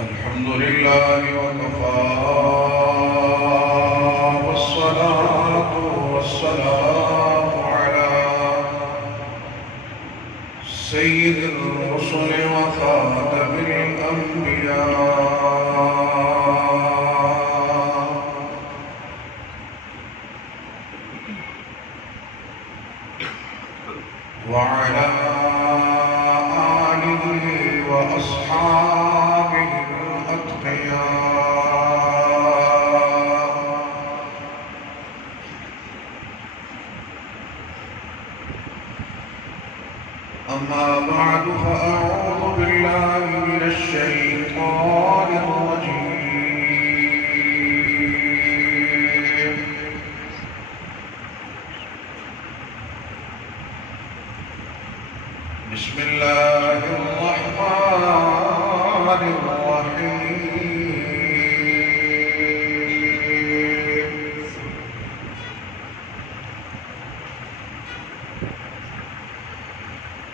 अल्हम्दुलिल्लाहि वकफ़ा वस्सलातु वस्सलामु अला सय्यिदिर रुसुलि व ख़ातमिल अंबिया व अला आलिहि व अस्हाबिहि अत्क़िया। अम्मा बअदु फ़अऊज़ु बिल्लाहि मिनश शैतानिर रजीम। बिस्मिल्लाहिर रहमानिर रहीम।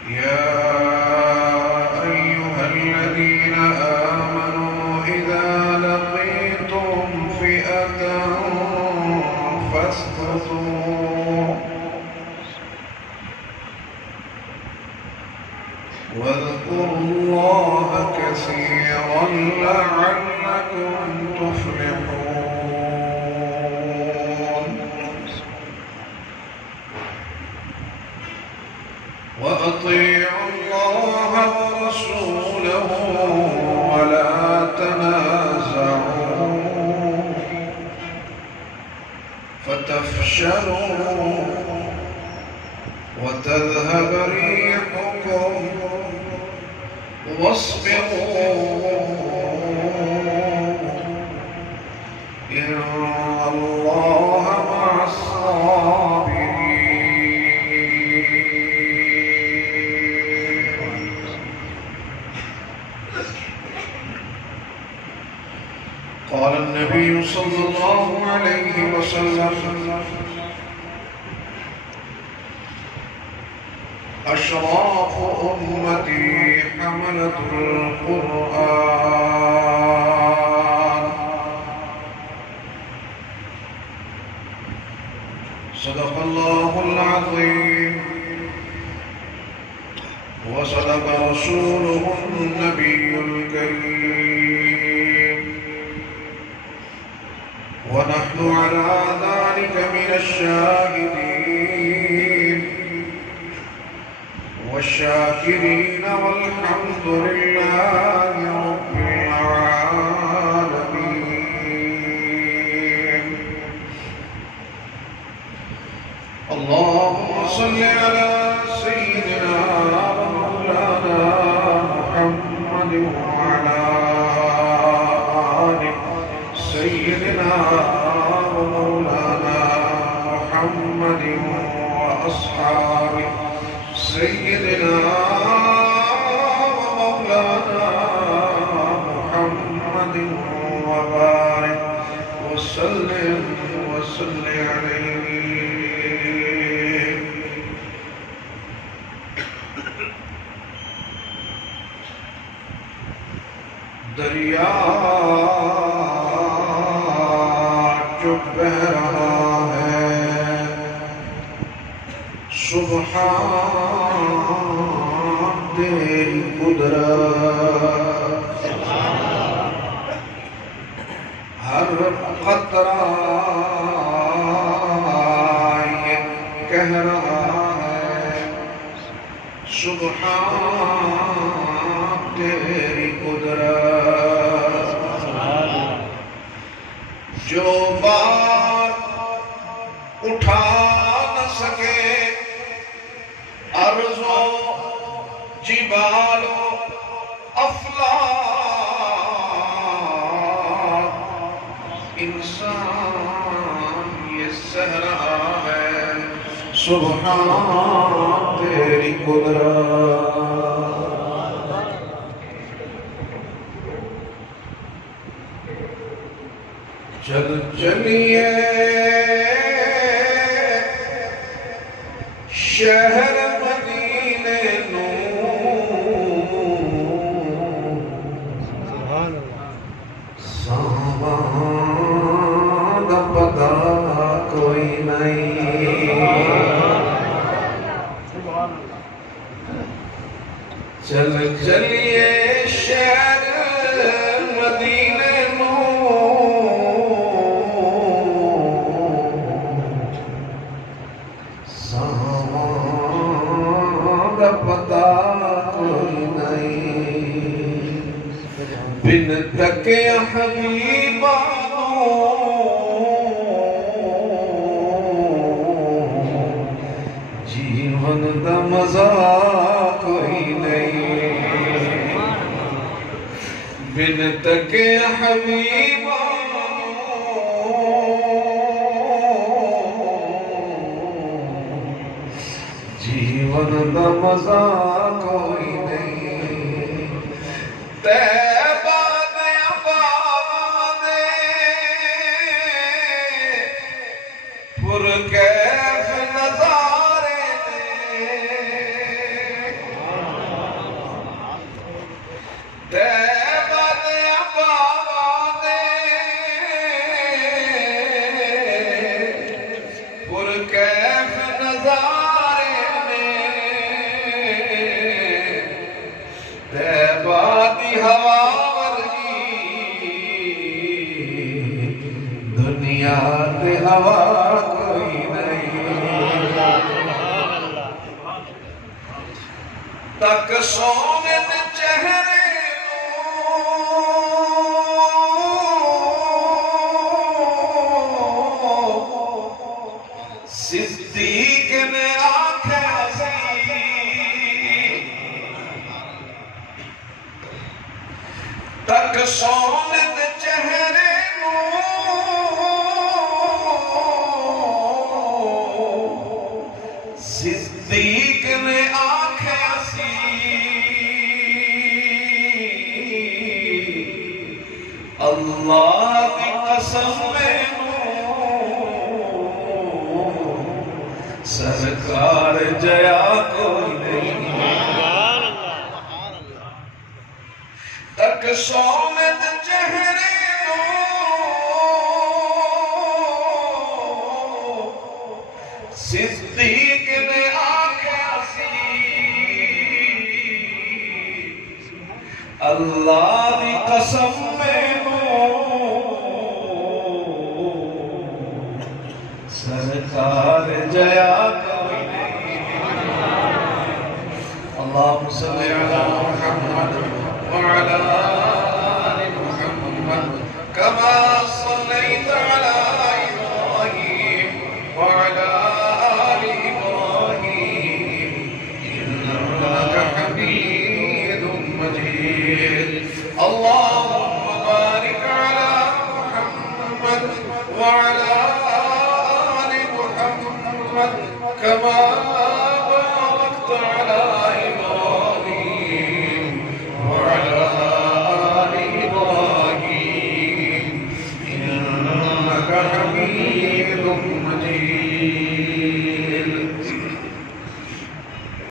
या अय्युहल्लज़ीना आमनू इज़ा लक़ीतुम फ़िअतन फ़स्बुतू वज़्कुरुल्लाह कसीरन लअल्लकुम तुफ़्लिहून। वअतीउल्लाह वरसूलहु वला तनाज़अू फतफ़शलू वतज़हब रिहुकुम वस्बिरू इन्नल्लाह मअस्साबिरीन। क़ाल अन्नबी सल्लल्लाहु अलैहि वसल्लम अशराफ़ु उम्मती हमलतुल क़ुरआन। सदक़ल्लाहुल अज़ीम व सदक़ रसूलुहुन नबियुल करीम व नहनु अला ज़ालिका मिनश शाहिदीन वश्शाकिरीन वल्हम्दुलिल्लाहि रब्बिल आलमीन। अल्लाहुम्मा सल्लि अला सय्यिदिना व मौलाना मुहम्मद व अला आलि सय्यिदिना व मौलाना मुहम्मद व अस्हाबि सय्यिदिना व मौलाना मुहम्मद व बारिक व सल्लिम व सल्लि अलैहि। दरिया चुप बह रहा है सुब्हान तेरी कुदरत। हर क़तरा ये कह रहा है सुब्हान तेरी कुदरत। जो बात उठा न सके अर्ज़ो जिबालो अफ़लाक, इंसान ये सह रहा है सुब्हान तेरी कुदरत। चल चलिए शहर मदीने नूर चलिए शहर मदीने सारा पता कोई नहीं बिन तके हबीबा जीवन दा मजा कोई नहीं बिन तके हबीबा जीवन दा मजा कोई नहीं तैबा दे बादे पुरकैफ नजारे तैबा दे बादे पुरकैफ नजारे तैबादी हवा वर्गी दुनिया ते हवा कोई नहीं तक सोने दे चेहरे सिद्दीक ने आख्या सी तक सोने दे चेहरे सिद्दीक ने आख्या सी अल्लाह दी कसम सरकार जया कोई नहीं तक सोने दे चेहरे सिद्दीक ने आख्या सी अल्लाह दी कसम सरकार जया कोई नहीं अल्लाहुम्मा सल्ली अला मुहम्मद व अला आलि मुहम्मद कमा सल्लैत अला इब्राहीम व अला आलि इब्राहीम इन्नका हमीदुम मजीद अल्लाहुम्मा बारिक अला मुहम्मद व अला كما